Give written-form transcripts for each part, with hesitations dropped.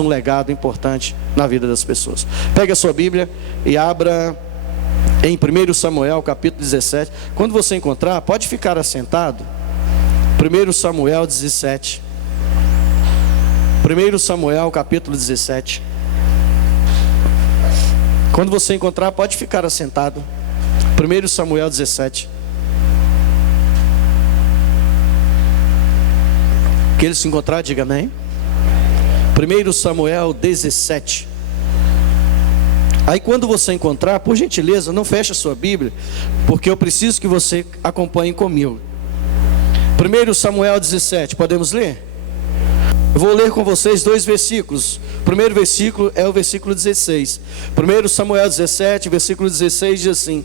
um legado importante na vida das pessoas. Pegue a sua Bíblia e abra em 1 Samuel capítulo 17. Quando você encontrar, pode ficar assentado. 1 Samuel 17. 1 Samuel capítulo 17. Quando você encontrar, pode ficar assentado. 1 Samuel 17. Que ele se encontrar, diga amém. 1 Samuel 17. Aí quando você encontrar, por gentileza, não feche a sua Bíblia, porque eu preciso que você acompanhe comigo. 1 Samuel 17, podemos ler? Eu vou ler com vocês dois versículos. O primeiro versículo é o versículo 16. 1 Samuel 17, versículo 16 diz assim: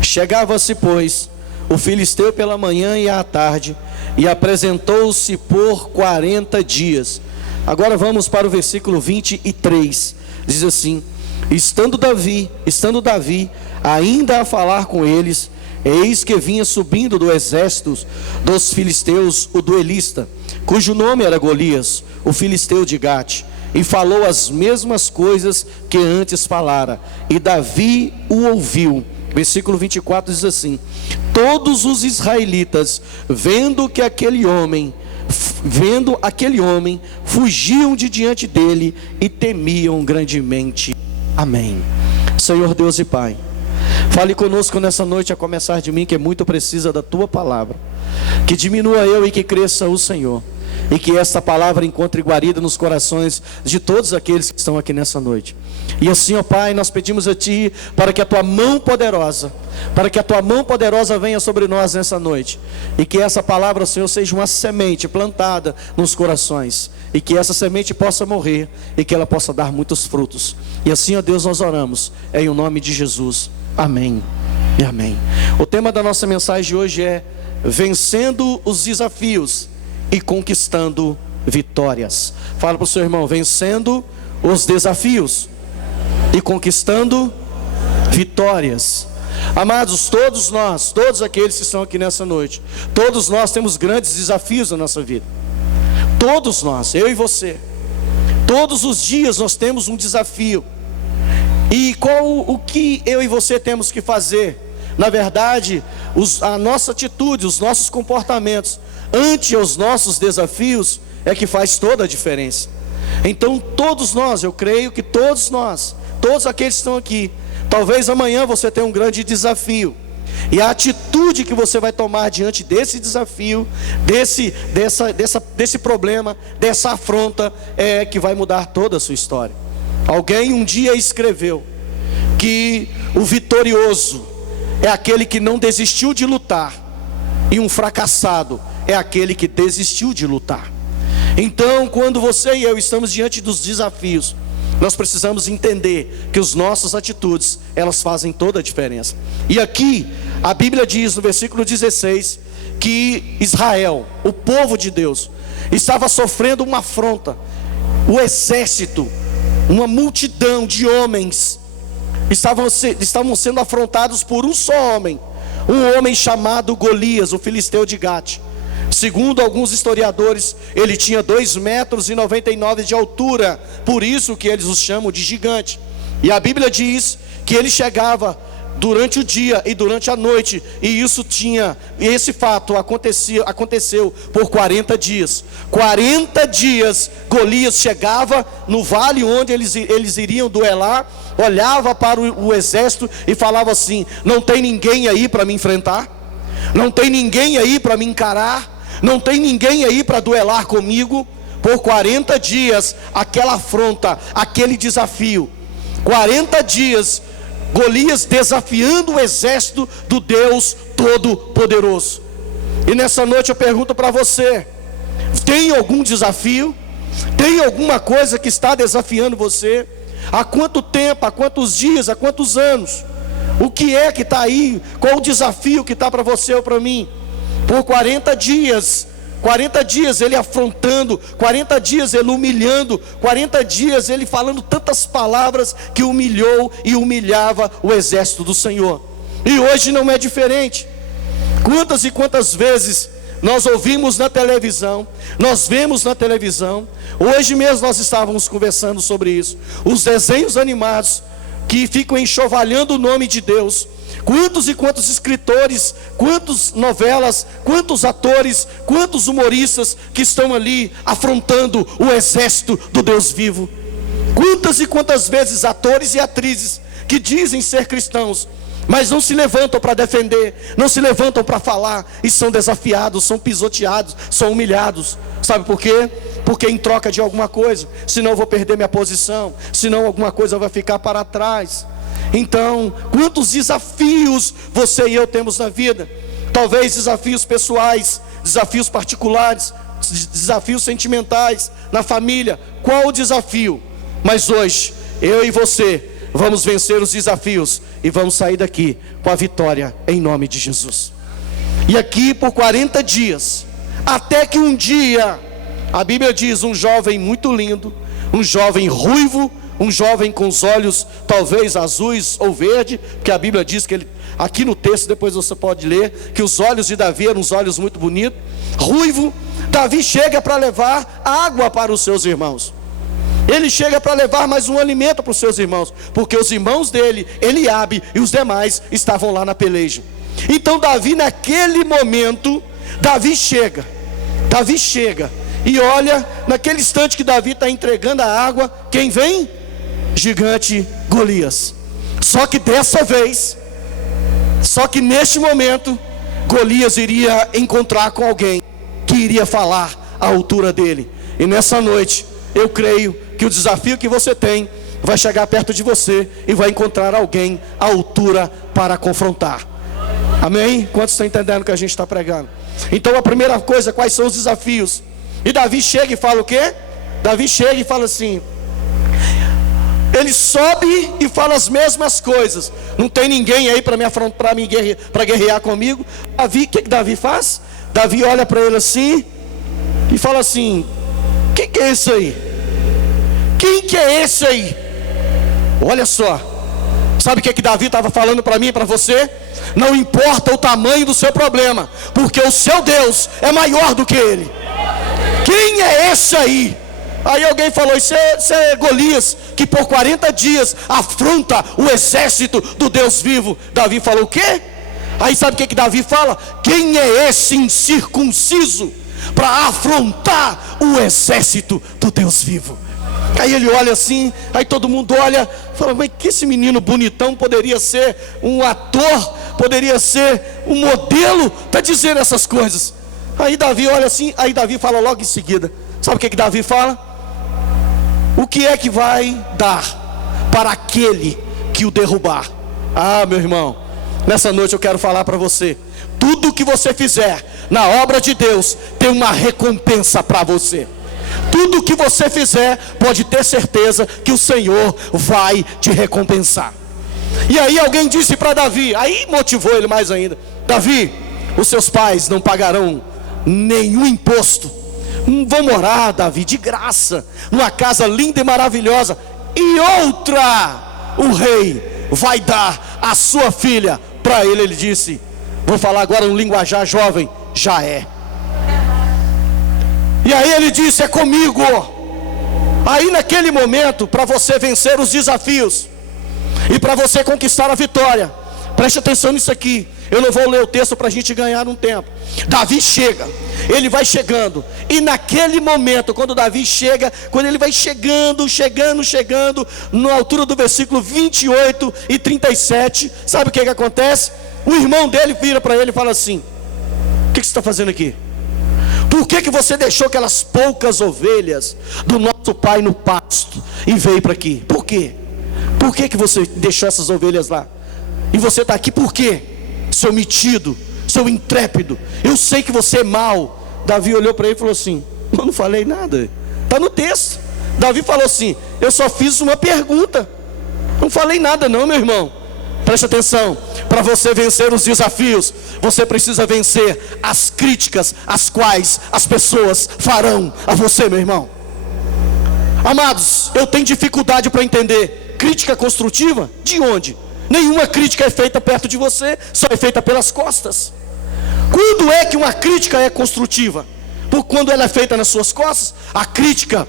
Chegava-se, pois, o filisteu pela manhã e à tarde, e apresentou-se por 40 dias. Agora vamos para o versículo 23. Diz assim: Estando Davi ainda a falar com eles, eis que vinha subindo do exército dos filisteus o duelista, cujo nome era Golias, o filisteu de Gate, e falou as mesmas coisas que antes falara, e Davi o ouviu. Versículo 24 diz assim: Todos os israelitas, vendo aquele homem, fugiam de diante dele e temiam grandemente. Amém. Senhor Deus e Pai, fale conosco nessa noite, a começar de mim, que é muito precisa da Tua palavra. Que diminua eu e que cresça o Senhor, e que esta palavra encontre guarida nos corações de todos aqueles que estão aqui nessa noite. E assim, ó Pai, nós pedimos a Ti para que a Tua mão poderosa venha sobre nós nessa noite, e que essa palavra, Senhor, seja uma semente plantada nos corações, e que essa semente possa morrer, e que ela possa dar muitos frutos. E assim, ó Deus, nós oramos em o nome de Jesus. Amém e amém. O tema da nossa mensagem de hoje é vencendo os desafios e conquistando vitórias. Fala para o seu irmão: vencendo os desafios e conquistando vitórias. Amados, todos aqueles que estão aqui nessa noite, todos nós temos grandes desafios na nossa vida. Todos nós, eu e você, todos os dias nós temos um desafio. E o que eu e você temos que fazer? Na verdade, a nossa atitude, os nossos comportamentos ante os nossos desafios é que faz toda a diferença. Então todos nós, eu creio que todos nós, todos aqueles que estão aqui, talvez amanhã você tenha um grande desafio, e a atitude que você vai tomar diante desse desafio, desse problema, dessa afronta, é que vai mudar toda a sua história. Alguém um dia escreveu que o vitorioso é aquele que não desistiu de lutar, e um fracassado é aquele que desistiu de lutar. Então, quando você e eu estamos diante dos desafios, nós precisamos entender que as nossas atitudes, elas fazem toda a diferença. E aqui, a Bíblia diz no versículo 16, que Israel, o povo de Deus, estava sofrendo uma afronta. O exército, uma multidão de homens, estavam sendo afrontados por um só homem, um homem chamado Golias, o filisteu de Gate. Segundo alguns historiadores, ele tinha 2,99 metros de altura, por isso que eles o chamam de gigante. E a Bíblia diz que ele chegava durante o dia e durante a noite, e esse fato aconteceu por 40 dias. 40 dias Golias chegava no vale onde eles iriam duelar, olhava para o exército e falava assim: não tem ninguém aí para me enfrentar? Não tem ninguém aí para me encarar? Não tem ninguém aí para duelar comigo? Por 40 dias, aquela afronta, aquele desafio. 40 dias, Golias desafiando o exército do Deus Todo-Poderoso. E nessa noite eu pergunto para você: tem algum desafio? Tem alguma coisa que está desafiando você? Há quanto tempo, há quantos dias, há quantos anos? O que é que está aí? Qual o desafio que está para você ou para mim? Por 40 dias ele afrontando, 40 dias ele humilhando, 40 dias ele falando tantas palavras que humilhou e humilhava o exército do Senhor. E hoje não é diferente. Quantas e quantas vezes nós ouvimos na televisão, nós vemos na televisão. Hoje mesmo nós estávamos conversando sobre isso. Os desenhos animados que ficam enxovalhando o nome de Deus. Quantos e quantos escritores, quantas novelas, quantos atores, quantos humoristas que estão ali afrontando o exército do Deus vivo. Quantas e quantas vezes atores e atrizes que dizem ser cristãos, mas não se levantam para defender, não se levantam para falar, e são desafiados, são pisoteados, são humilhados. Sabe por quê? Porque em troca de alguma coisa, senão eu vou perder minha posição, senão alguma coisa vai ficar para trás. Então, quantos desafios você e eu temos na vida? Talvez desafios pessoais, desafios particulares, desafios sentimentais, na família. Qual o desafio? Mas hoje, eu e você vamos vencer os desafios e vamos sair daqui com a vitória em nome de Jesus. E aqui por 40 dias, até que um dia, a Bíblia diz, um jovem muito lindo, um jovem ruivo, um jovem com os olhos talvez azuis ou verde, porque a Bíblia diz que ele, aqui no texto, depois você pode ler, que os olhos de Davi eram uns olhos muito bonitos, ruivo. Davi chega para levar água para os seus irmãos. Ele chega para levar mais um alimento para os seus irmãos, porque os irmãos dele, Eliabe e os demais, estavam lá na peleja. Então Davi, naquele momento, Davi chega, e olha, naquele instante que Davi está entregando a água, quem vem? Gigante Golias. Só que dessa vez, neste momento, Golias iria encontrar com alguém que iria falar à altura dele. E nessa noite, eu creio que o desafio que você tem vai chegar perto de você e vai encontrar alguém à altura para confrontar. Amém? Quantos estão entendendo o que a gente está pregando? Então a primeira coisa, quais são os desafios? E Davi chega e fala o quê? Davi chega e fala assim, ele sobe e fala as mesmas coisas. Não tem ninguém aí para me afrontar, para guerrear comigo. O que Davi faz? Davi olha para ele assim e fala assim, quem que é esse aí? Quem que é esse aí? Olha só, sabe o que Davi estava falando para mim e para você? Não importa o tamanho do seu problema, porque o seu Deus é maior do que ele. Quem é esse aí? Aí alguém falou, isso é Golias, que por 40 dias afronta o exército do Deus vivo. Davi falou o quê? Aí sabe o que Davi fala? Quem é esse incircunciso para afrontar o exército do Deus vivo? Aí ele olha assim, aí todo mundo olha, fala, mas que esse menino bonitão poderia ser um ator, poderia ser um modelo, está dizendo essas coisas. Aí Davi olha assim, aí Davi fala logo em seguida, sabe o que Davi fala? O que é que vai dar para aquele que o derrubar? Ah, meu irmão, nessa noite eu quero falar para você, tudo que você fizer na obra de Deus tem uma recompensa para você. Tudo que você fizer, pode ter certeza que o Senhor vai te recompensar. E aí alguém disse para Davi, aí motivou ele mais ainda, Davi, os seus pais não pagarão nenhum imposto, vão morar, Davi, de graça, numa casa linda e maravilhosa. E outra, o rei vai dar a sua filha para ele. Ele disse, vou falar agora no linguajar jovem, já é. E aí ele disse, é comigo. Aí naquele momento, para você vencer os desafios e para você conquistar a vitória, preste atenção nisso aqui. Eu não vou ler o texto para a gente ganhar um tempo. Davi chega, ele vai chegando, e naquele momento, quando Davi chega, quando ele vai chegando, na altura do versículo 28 e 37, sabe o que acontece? O irmão dele vira para ele e fala assim, o que você está fazendo aqui? Por que você deixou aquelas poucas ovelhas do nosso pai no pasto e veio para aqui? Por quê? Por que você deixou essas ovelhas lá? E você está aqui por quê? Seu metido, seu intrépido, eu sei que você é mau. Davi olhou para ele e falou assim, eu não falei nada, está no texto. Davi falou assim, eu só fiz uma pergunta, não falei nada não, meu irmão. Preste atenção, para você vencer os desafios, você precisa vencer as críticas as quais as pessoas farão a você, meu irmão. Amados, eu tenho dificuldade para entender crítica construtiva, de onde? Nenhuma crítica é feita perto de você, só é feita pelas costas. Quando é que uma crítica é construtiva? Por quando ela é feita nas suas costas. A crítica,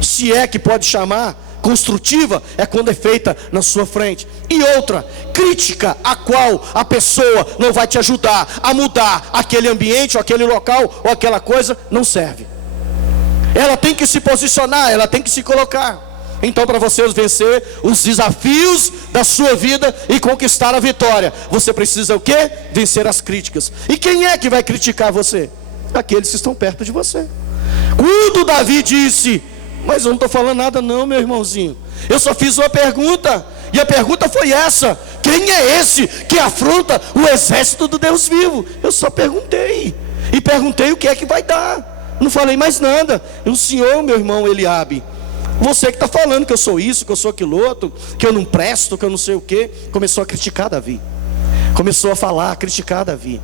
se é que pode chamar construtiva, é quando é feita na sua frente. E outra, crítica a qual a pessoa não vai te ajudar a mudar aquele ambiente, ou aquele local, ou aquela coisa, não serve. Ela tem que se posicionar, ela tem que se colocar. Então, para você vencer os desafios da sua vida e conquistar a vitória, você precisa o quê? Vencer as críticas. E quem é que vai criticar você? Aqueles que estão perto de você. Quando Davi disse: mas eu não estou falando nada não, meu irmãozinho, eu só fiz uma pergunta, e a pergunta foi essa: quem é esse que afronta o exército do Deus vivo? Eu só perguntei, e perguntei o que é que vai dar, não falei mais nada. E o senhor, meu irmão Eliabe, você que está falando que eu sou isso, que eu sou aquilo outro, que eu não presto, que eu não sei o que, começou a criticar Davi, começou a falar, a criticar Davi.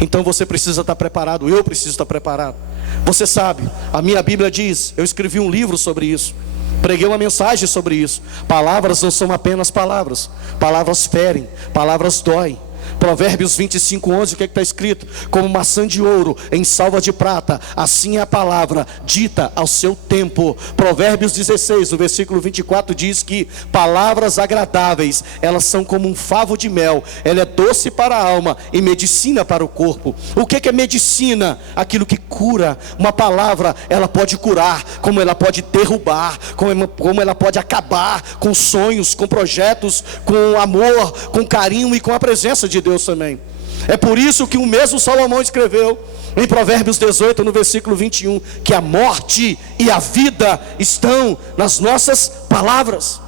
Então você precisa estar preparado, eu preciso estar preparado. Você sabe, a minha Bíblia diz, eu escrevi um livro sobre isso, preguei uma mensagem sobre isso. Palavras não são apenas palavras, palavras ferem, palavras doem. Provérbios 25:11, o que está escrito? Como maçã de ouro em salva de prata, assim é a palavra dita ao seu tempo. Provérbios 16, o versículo 24 diz que palavras agradáveis, elas são como um favo de mel, ela é doce para a alma e medicina para o corpo. O que é medicina? Aquilo que cura. Uma palavra, ela pode curar, como ela pode derrubar, como ela pode acabar com sonhos, com projetos, com amor, com carinho e com a presença de Deus também. É por isso que o mesmo Salomão escreveu em Provérbios 18, no versículo 21, que a morte e a vida estão nas nossas palavras.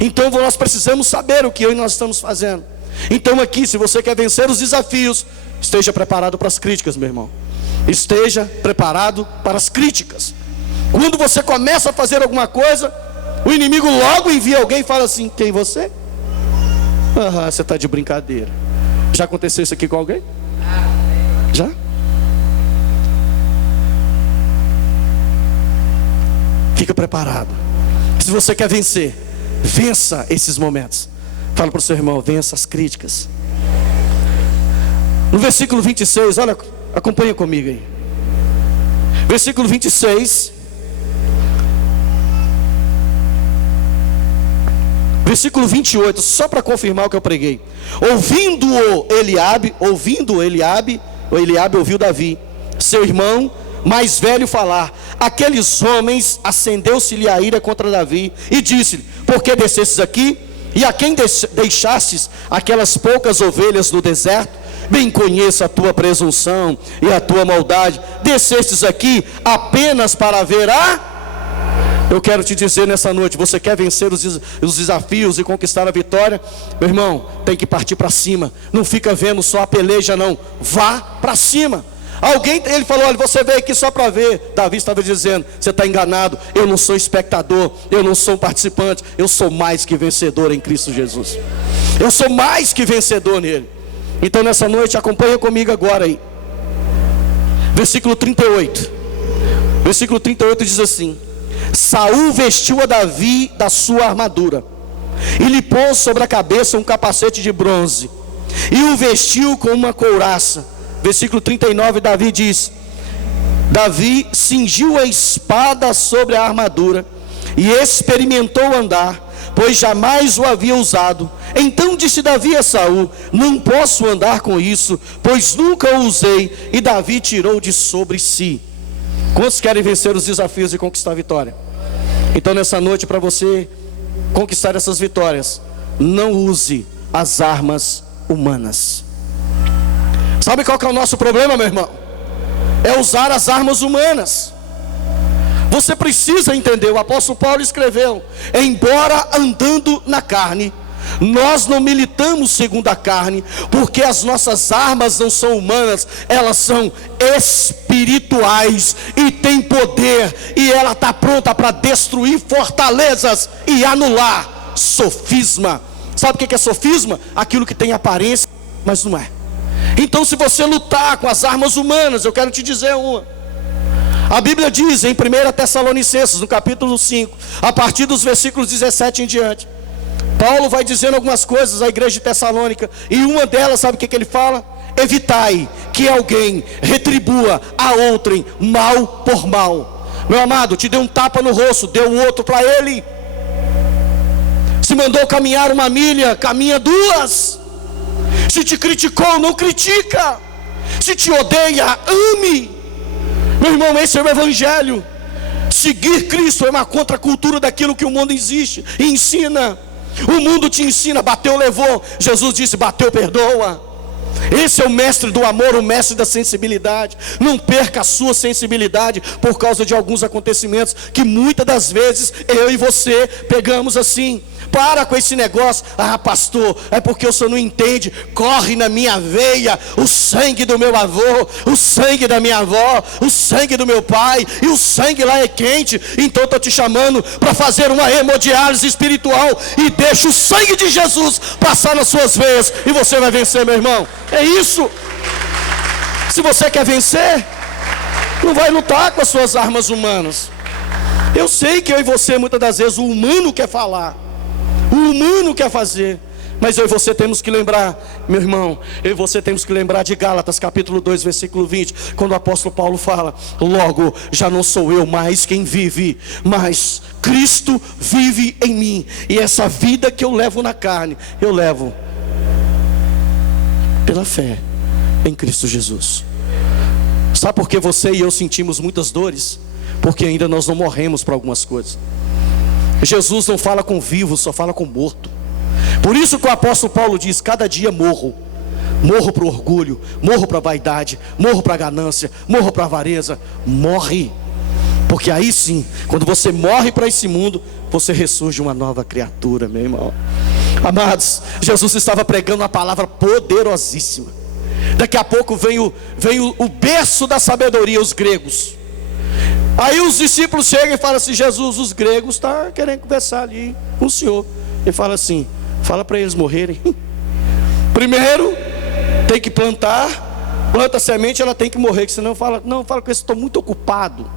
Então nós precisamos saber o que eu e nós estamos fazendo. Então aqui, se você quer vencer os desafios, esteja preparado para as críticas, meu irmão. Esteja preparado para as críticas. Quando você começa a fazer alguma coisa, o inimigo logo envia alguém e fala assim: quem você? Ah, você está de brincadeira. Já aconteceu isso aqui com alguém? Já? Fica preparado. Se você quer vencer, vença esses momentos. Fala para o seu irmão: vença as críticas. No versículo 26, olha, acompanha comigo aí. Versículo 26. Versículo 28, só para confirmar o que eu preguei. Ouvindo Eliabe, ouviu Davi, seu irmão mais velho, falar, aqueles homens, acendeu-se-lhe a ira contra Davi, e disse-lhe: por que descesses aqui? E a quem deixastes aquelas poucas ovelhas no deserto? Bem conheço a tua presunção e a tua maldade. Descestes aqui apenas para ver a... Eu quero te dizer nessa noite, você quer vencer os desafios e conquistar a vitória? Meu irmão, tem que partir para cima. Não fica vendo só a peleja não. Vá para cima. Ele falou: olha, você veio aqui só para ver. Davi estava dizendo: você está enganado. Eu não sou espectador, eu não sou um participante. Eu sou mais que vencedor em Cristo Jesus. Eu sou mais que vencedor nele. Então nessa noite, acompanha comigo agora aí. Versículo 38. Versículo 38 diz assim: Saul vestiu a Davi da sua armadura e lhe pôs sobre a cabeça um capacete de bronze e o vestiu com uma couraça. Versículo 39, Davi diz: Davi cingiu a espada sobre a armadura e experimentou andar, pois jamais o havia usado. Então disse Davi a Saul: não posso andar com isso, pois nunca o usei. E Davi tirou de sobre si. Quantos querem vencer os desafios e conquistar a vitória? Então nessa noite, para você conquistar essas vitórias, não use as armas humanas. Sabe qual que é o nosso problema, meu irmão? É usar as armas humanas. Você precisa entender, o apóstolo Paulo escreveu: embora andando na carne, nós não militamos segundo a carne, porque as nossas armas não são humanas, elas são espirituais e têm poder, e ela está pronta para destruir fortalezas e anular sofisma. Sabe o que é sofisma? Aquilo que tem aparência, mas não é. Então, se você lutar com as armas humanas, eu quero te dizer uma. A Bíblia diz em 1 Tessalonicenses, no capítulo 5, a partir dos versículos 17 em diante, Paulo vai dizendo algumas coisas à igreja de Tessalônica, e uma delas, sabe o que ele fala? Evitai que alguém retribua a outrem mal por mal. Meu amado, te deu um tapa no rosto, deu o outro para ele. Se mandou caminhar uma milha, caminha duas. Se te criticou, não critica. Se te odeia, ame. Meu irmão, esse é o evangelho. Seguir Cristo é uma contracultura daquilo que o mundo existe e ensina. O mundo te ensina, bateu, levou. Jesus disse, bateu, perdoa. Esse é o mestre do amor, o mestre da sensibilidade. Não perca a sua sensibilidade por causa de alguns acontecimentos que muitas das vezes eu e você pegamos assim. Para com esse negócio, pastor, é porque o senhor não entende. Corre na minha veia o sangue do meu avô, o sangue da minha avó, o sangue do meu pai, e o sangue lá é quente. Então estou te chamando para fazer uma hemodiálise espiritual, e deixa o sangue de Jesus passar nas suas veias, e você vai vencer, meu irmão. É isso. Se você quer vencer, não vai lutar com as suas armas humanas. Eu sei que eu e você, muitas das vezes, o humano quer falar, o humano quer fazer, mas eu e você temos que lembrar, meu irmão, eu e você temos que lembrar de Gálatas capítulo 2, versículo 20, quando o apóstolo Paulo fala, logo já não sou eu mais quem vive, mas Cristo vive em mim, e essa vida que eu levo na carne, eu levo pela fé em Cristo Jesus. Sabe por que você e eu sentimos muitas dores? Porque ainda nós não morremos para algumas coisas. Jesus não fala com vivo, só fala com morto. Por isso que o apóstolo Paulo diz, cada dia morro. Morro para o orgulho, morro para a vaidade, morro para a ganância, morro para a avareza. Morre. Porque aí sim, quando você morre para esse mundo, você ressurge uma nova criatura, meu irmão. Amados, Jesus estava pregando uma palavra poderosíssima. Daqui a pouco vem o berço da sabedoria, os gregos. Aí os discípulos chegam e falam assim, Jesus, os gregos estão querendo conversar ali com o Senhor. Ele fala assim, fala para eles morrerem. Primeiro, tem que plantar, planta a semente, ela tem que morrer, que senão fala com eles, estou muito ocupado.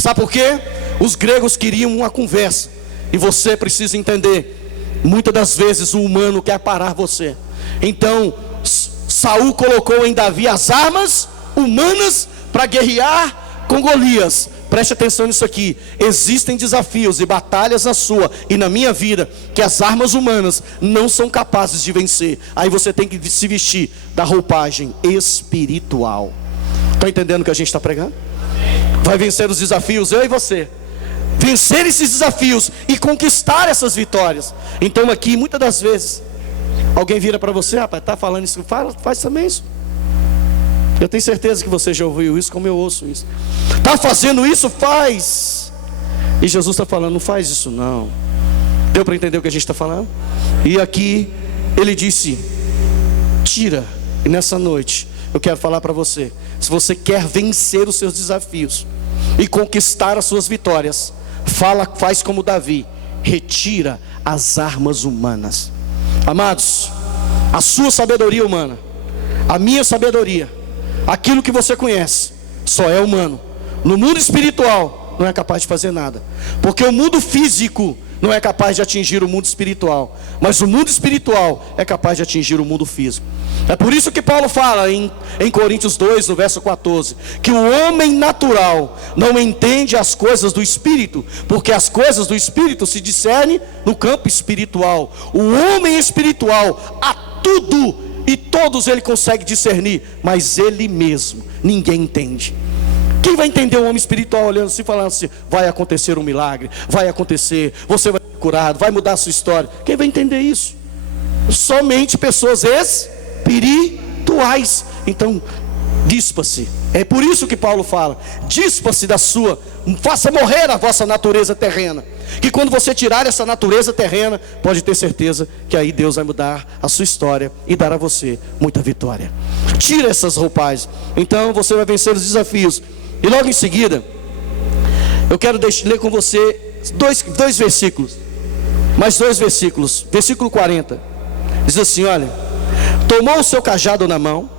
Sabe por quê? Os gregos queriam uma conversa, e você precisa entender, muitas das vezes o humano quer parar você. Então, Saul colocou em Davi as armas humanas para guerrear com Golias. Preste atenção nisso aqui. Existem desafios e batalhas na sua e na minha vida que as armas humanas não são capazes de vencer. Aí você tem que se vestir da roupagem espiritual. Está entendendo o que a gente está pregando? Vai vencer os desafios, eu e você. Vencer esses desafios e conquistar essas vitórias. Então aqui, muitas das vezes, alguém vira para você, rapaz, está falando isso, faz também isso. Eu tenho certeza que você já ouviu isso, como eu ouço isso. Está fazendo isso? Faz. E Jesus está falando, não faz isso não. Deu para entender o que a gente está falando? E aqui ele disse, tira. E nessa noite eu quero falar para você, se você quer vencer os seus desafios e conquistar as suas vitórias, faz como Davi, retira as armas humanas. Amados, a sua sabedoria humana, a minha sabedoria, aquilo que você conhece, só é humano. No mundo espiritual não é capaz de fazer nada, porque o mundo físico não é capaz de atingir o mundo espiritual, mas o mundo espiritual é capaz de atingir o mundo físico. É por isso que Paulo fala em Coríntios 2, no verso 14, que o homem natural não entende as coisas do Espírito, porque as coisas do Espírito se discernem no campo espiritual. O homem espiritual, a tudo e todos ele consegue discernir, mas ele mesmo, ninguém entende. Quem vai entender o homem espiritual olhando assim, falando assim, vai acontecer um milagre, vai acontecer, você vai ser curado, vai mudar a sua história? Quem vai entender isso? Somente pessoas espirituais. Então, dispa-se. É por isso que Paulo fala, dispa-se da sua, faça morrer a vossa natureza terrena, que quando você tirar essa natureza terrena, pode ter certeza que aí Deus vai mudar a sua história e dar a você muita vitória. Tira essas roupagens, então você vai vencer os desafios. E logo em seguida, eu quero ler com você dois versículos, mais dois versículos. Versículo 40 diz assim, olha, tomou o seu cajado na mão,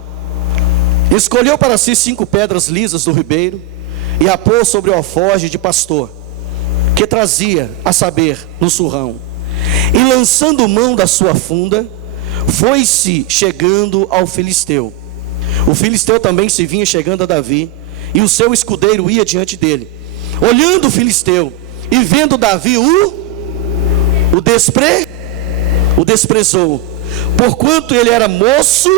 escolheu para si 5 pedras lisas do ribeiro e a pôs sobre o alforje de pastor que trazia, a saber, no surrão, e lançando mão da sua funda, foi-se chegando ao filisteu, O filisteu também se vinha chegando a Davi, e o seu escudeiro ia diante dele. Olhando o filisteu e vendo Davi, o desprezou, porquanto ele era moço,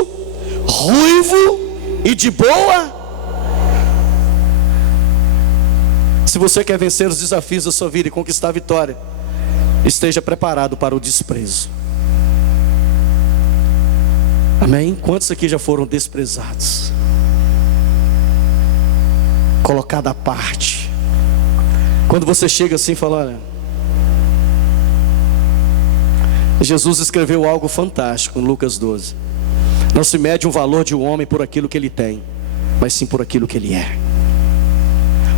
ruivo e de boa. Se você quer vencer os desafios da sua vida e conquistar a vitória, esteja preparado para o desprezo. Amém? Quantos aqui já foram desprezados? Colocado à parte. Quando você chega assim e fala, olha, Jesus escreveu algo fantástico em Lucas 12. Não se mede um valor de um homem por aquilo que ele tem, mas sim por aquilo que ele é.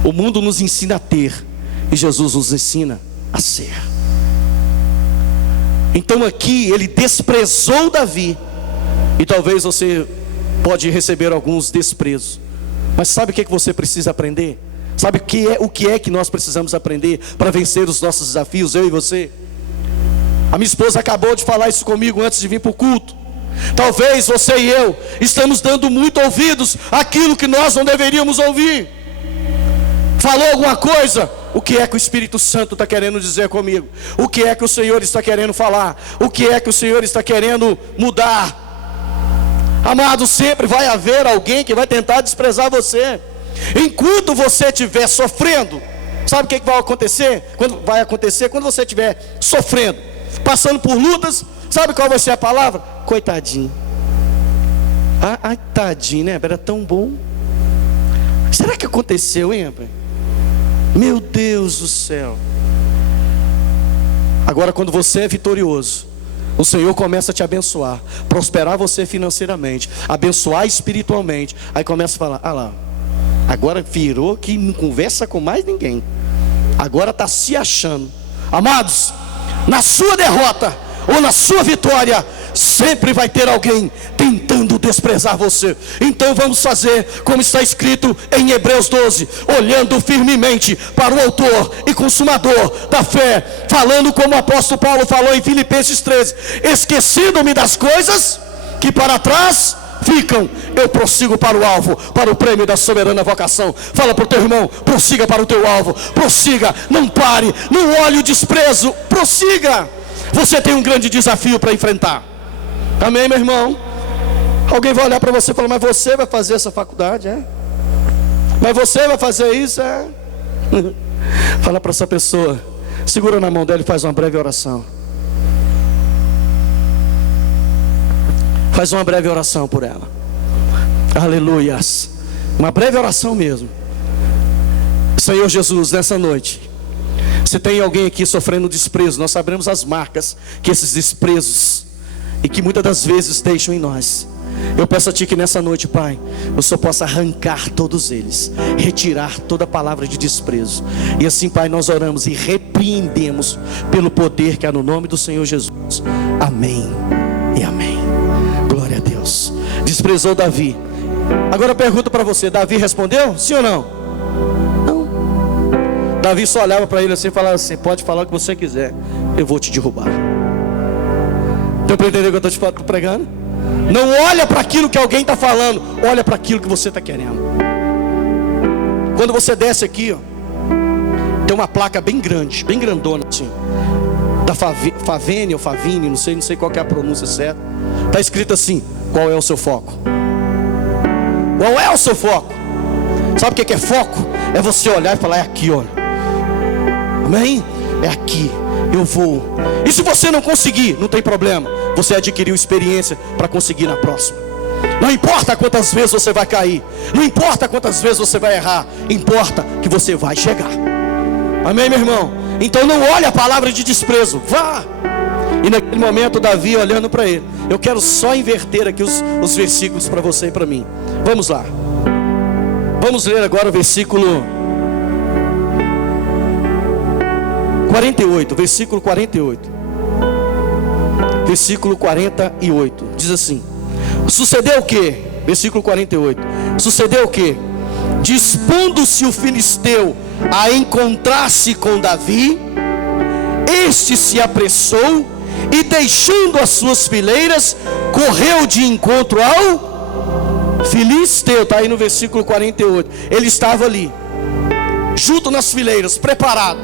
O mundo nos ensina a ter, e Jesus nos ensina a ser. Então aqui ele desprezou Davi. E talvez você pode receber alguns desprezos, mas sabe o que você precisa aprender? Sabe o que é que nós precisamos aprender para vencer os nossos desafios, eu e você? A minha esposa acabou de falar isso comigo antes de vir para o culto. Talvez você e eu estamos dando muito ouvidos àquilo que nós não deveríamos ouvir. Falou alguma coisa? O que é que o Espírito Santo está querendo dizer comigo? O que é que o Senhor está querendo falar? O que é que o Senhor está querendo mudar? Amado, sempre vai haver alguém que vai tentar desprezar você. Enquanto você estiver sofrendo, sabe o que vai acontecer? Quando você estiver sofrendo, passando por lutas, sabe qual vai ser a palavra? Coitadinho. Ai, tadinho, né? Era tão bom. Será que aconteceu, hein, rapaz? Meu Deus do céu. Agora, quando você é vitorioso, o Senhor começa a te abençoar, prosperar você financeiramente, abençoar espiritualmente. Aí começa a falar, ah lá, agora virou que não conversa com mais ninguém. Agora está se achando. Amados, na sua derrota ou na sua vitória, sempre vai ter alguém tentando desprezar você. Então vamos fazer como está escrito em Hebreus 12, olhando firmemente para o autor e consumador da fé, falando como o apóstolo Paulo falou em Filipenses 13, esquecendo-me das coisas que para trás ficam, eu prossigo para o alvo, para o prêmio da soberana vocação. Fala para o teu irmão, prossiga para o teu alvo, prossiga, não pare, não olhe o desprezo, prossiga. Você tem um grande desafio para enfrentar. Amém, meu irmão? Alguém vai olhar para você e falar, mas você vai fazer essa faculdade, é? Mas você vai fazer isso, é? Fala para essa pessoa, segura na mão dela e faz uma breve oração. Faz uma breve oração por ela. Aleluias. Uma breve oração mesmo. Senhor Jesus, nessa noite, se tem alguém aqui sofrendo desprezo, nós sabemos as marcas que esses desprezos e que muitas das vezes deixam em nós. Eu peço a Ti que nessa noite, Pai, o Senhor possa arrancar todos eles, retirar toda palavra de desprezo. E assim, Pai, nós oramos e repreendemos pelo poder que há no nome do Senhor Jesus. Amém e amém. Glória a Deus. Desprezou Davi. Agora eu pergunto para você, Davi respondeu? Sim ou não? Não. Davi só olhava para ele assim e falava assim, pode falar o que você quiser, eu vou te derrubar. Deu para entender o que eu estou te pregando? Não olha para aquilo que alguém está falando, olha para aquilo que você está querendo. Quando você desce aqui, ó, tem uma placa bem grande, bem grandona assim, da Favene ou Favine, não sei qual que é a pronúncia certa. Está escrito assim, qual é o seu foco? Qual é o seu foco? Sabe o que é foco? É você olhar e falar, é aqui, olha. Amém? É aqui, eu vou. E se você não conseguir, não tem problema, você adquiriu experiência para conseguir na próxima. Não importa quantas vezes você vai cair, não importa quantas vezes você vai errar, importa que você vai chegar. Amém, meu irmão? Então não olhe a palavra de desprezo, vá. E naquele momento Davi olhando para ele, eu quero só inverter aqui os versículos para você e para mim. Vamos lá. Vamos ler agora o versículo 48, versículo 48. Versículo 48, diz assim: sucedeu o que? Versículo 48. Sucedeu o que? Dispondo-se o filisteu a encontrar-se com Davi, este se apressou e deixando as suas fileiras, correu de encontro ao... Filisteu, está aí no versículo 48. Ele estava ali, junto nas fileiras, preparado.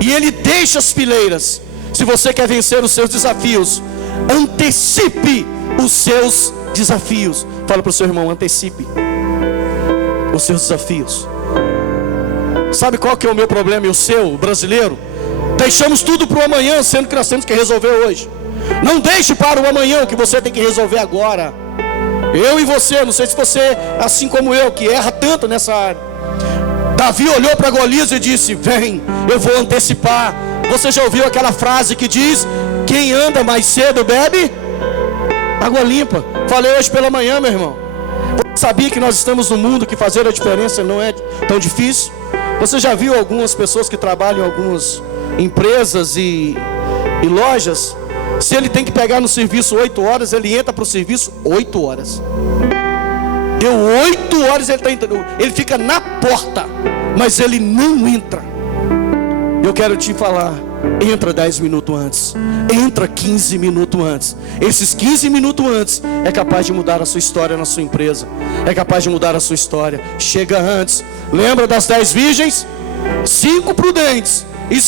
E ele deixa as fileiras. Se você quer vencer os seus desafios, antecipe os seus desafios. Fala para o seu irmão, antecipe os seus desafios. Sabe qual que é o meu problema e o seu, o brasileiro? Deixamos tudo para o amanhã, sendo que nós temos que resolver hoje. Não deixe para o amanhã o que você tem que resolver agora. Eu e você, não sei se você, assim como eu, que erra tanto nessa área. Davi olhou para Golias e disse: vem, eu vou antecipar. Você já ouviu aquela frase que diz: quem anda mais cedo bebe água limpa? Falei hoje pela manhã, meu irmão. Você sabia que nós estamos num mundo que fazer a diferença não é tão difícil? Você já viu algumas pessoas que trabalham em algumas empresas e lojas? Se ele tem que pegar no serviço 8 horas, ele entra para o serviço 8 horas. Deu 8 horas, ele fica na porta, mas ele não entra. Eu quero te falar, entra 10 minutos antes, entra 15 minutos antes. Esses 15 minutos antes é capaz de mudar a sua história na sua empresa, é capaz de mudar a sua história. Chega antes. Lembra das 10 virgens? 5 prudentes e